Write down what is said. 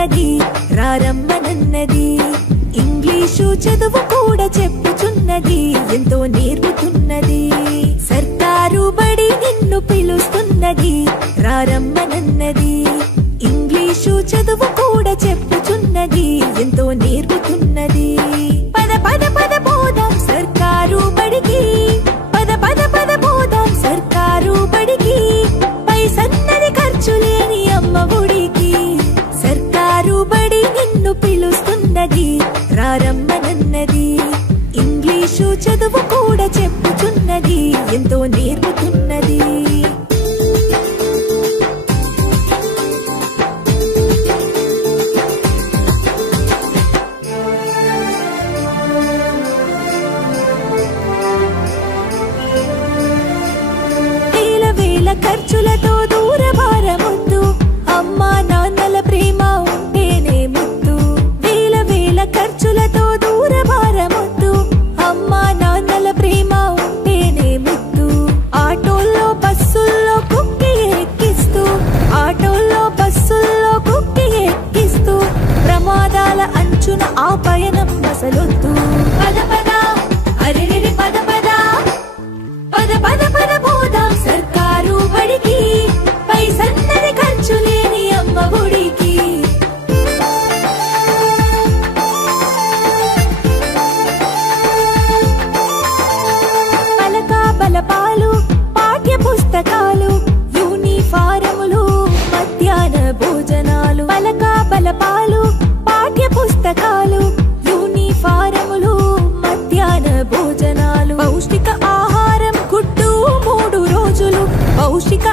చెప్పుచున్నది రారమ్మనన్నది ఇంగ్లీషు చదువు కూడా చెప్పుచున్నది ఎంతో నేర్పుతున్నది సర్కారు బడి నిన్ను పిలుస్తున్నది రారమ్మనన్నది ఇంగ్లీషు చదువు కూడా చెప్పుచున్నది ఎంతో నేర్పుతున్నది పద పద పద పోదాం సర్కారు బడికి పద పద పద పోదాం సర్కారు బడికి పైసన్నది ఖర్చు లేని అమ్మ ఒడికి సర్కారు బడి నిన్ను పిలుస్తున్నది రారమ్మనన్నది ఇంగ్లీషు చదువు కూడా చెప్పుచున్నది ఎంతో నేర్పుతున్నది ఖర్చులతో దూరభారమొద్దు అమ్మా నాన్నల ప్రేమ ఉంటేనే ముద్దు వేల వేల ఖర్చులతో దూరభారమొద్దు అమ్మా నాన్నల ప్రేమ ఉంటేనే ముద్దు ఆటోల్లో బస్సుల్లో కుక్కి ఎక్కిస్తూ ఆటోల్లో బస్సుల్లో కుక్కి ఎక్కిస్తూ ప్రమాదాల అంచున ఆ పయనం అసలొద్దు పద పద అరెరెరి పద పద పద పద పద పోదాం సర్కారు బడికి పైసన్నది ఖర్చు లేని అమ్మ ఒడికి పలక బలపాలు పాఠ్య పుస్తకాలు యూనిఫారములు మధ్యాహ్న భోజనాలు పలక బలపాలు పాఠ్య పుస్తకాలు యూనిఫారములు మధ్యాహ్న భోజనాలు పౌష్టిక ఆహారం గుడ్డు 3 రోజులు పౌష్టిక